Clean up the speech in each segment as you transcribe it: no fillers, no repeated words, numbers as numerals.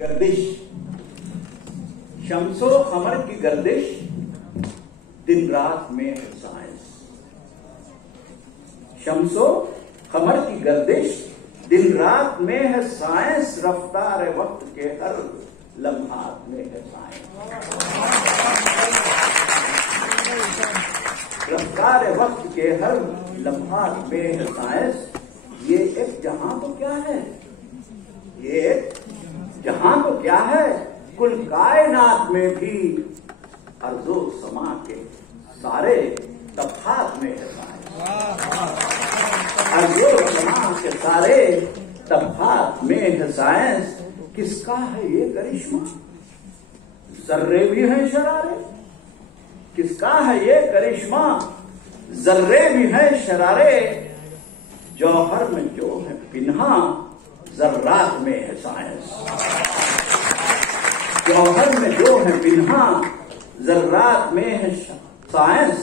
गर्दिश, शम्सो कमर की गर्दिश, दिन रात में है साइंस। शम्सो कमर की गर्दिश, दिन रात में है साइंस। रफ्तार वक्त के हर लम्हात में है साइंस। रफ्तार वक्त के हर लम्हात में है साइंस। ये एक जहां तो क्या है, ये एक जहां तो क्या है, कुल कायनात में भी अर्जो समा के सारे तबकात में है साइंस। अर्जो समा के सारे तबकात में है साइंस। किसका है ये करिश्मा, जर्रे भी हैं शरारे। किसका है ये करिश्मा, जर्रे भी हैं शरारे। जौहर में जो है पिन्हा, जर्रात में है साइंस। जौहर में जो है पिन्हा, जर्रात में है साइंस।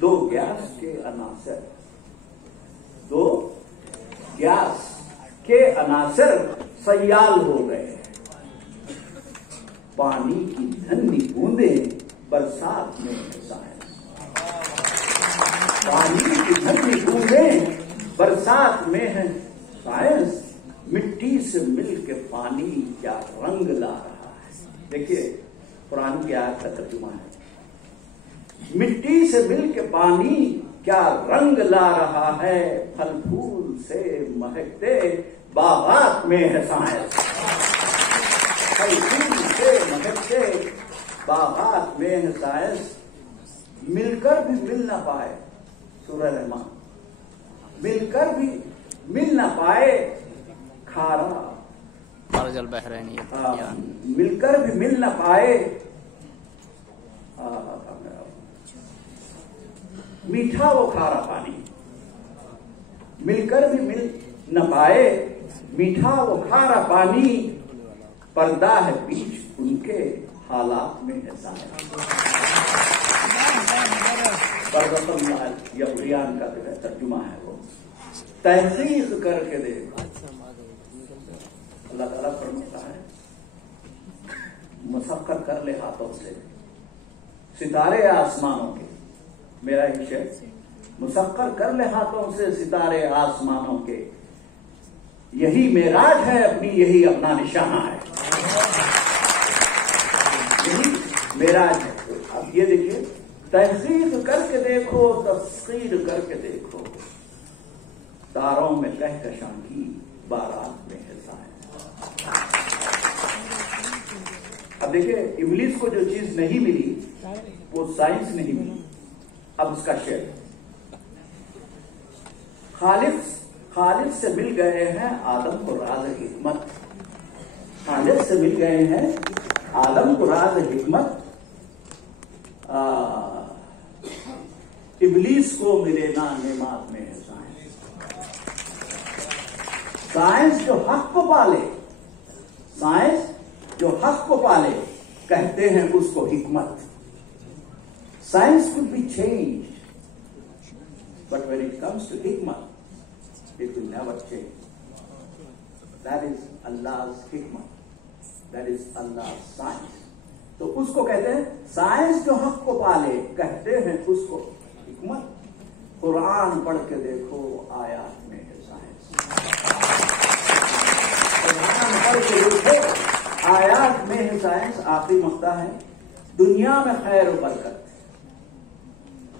दो गैस के अनासर, दो गैस के अनासर सयाल हो गए। पानी की धन्नी बूंदें बरसात में है साइंस। पानी की धन्नी बूंदें बरसात में है साइंस। मिट्टी से मिलके पानी क्या रंग ला रहा है। देखिए कुरान की आयत का तर्जुमा है। मिट्टी से मिलके पानी क्या रंग ला रहा है। फल फूल से महकते बागात में है साइंस। फल फूल से महकते बागात में है साइंस। मिलकर भी मिल ना पाए, सूरह रहमान, मिलकर भी मिल ना पाए खारा, मरजल बहरैनी, मिलकर भी मिल ना पाए मीठा वो खारा पानी। मिलकर भी मिल न पाए मीठा वो खारा पानी। पर्दा है बीच उनके हालात में है साइंस। यबरियान का जो है तर्जुमा है वो। तहकीक करके देखो, अल्लाह ताला फरमाता है मुसक्कर कर ले हाथों से सितारे आसमानों के। मेरा एक शेर, मुसक्कर कर ले हाथों से सितारे आसमानों के। यही मेराज है अपनी, यही अपना निशाना है। यही मेराज है। अब ये देखिए, तहकीक करके देखो, तस्खीर करके देखो। तारों में कहकशां की बारात में है साइंस। अब देखिए, इब्लीस को जो चीज नहीं मिली वो साइंस नहीं मिली। अब उसका शेर, खालिद से मिल गए हैं आदम को राज हिकमत। खालिद से मिल गए हैं आदम को राज हिकमत। इब्लीस को मिले ना नेमात में है साइंस। साइंस जो हक को पाले, साइंस जो हक को पाले, कहते हैं उसको हिकमत। Science could be changed, but when it comes to hikmah, it will never change. That is Allah's hikmah. That is Allah's science. तो उसको कहते हैं साइंस जो हक को पाले, कहते हैं उसको हिकमत। कुरान पढ़ के देखो, आयात में है साइंस। कुरान पढ़ के देखो, आयात में है साइंस। आखिरी मक्ता है, दुनिया में खैर और बरकत,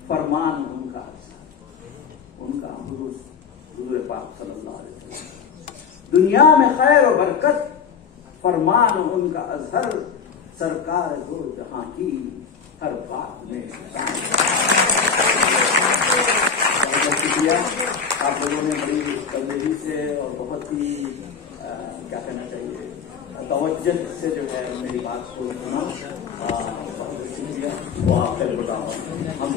फरमान उनका, उनका हुजूर पाक सल्लल्लाहु अलैहि वसल्लम। दुनिया में खैर और बरकत, फरमान उनका अजहर। सरकार दो जहां की हर बात में। शुक्रिया आप लोगों ने बड़ी तवज्जो से और बहुत ही क्या कहना चाहिए, तवज्जो से जो है मेरी बात को सुना। बहुत शुक्रिया। वो आपसे बताओ हम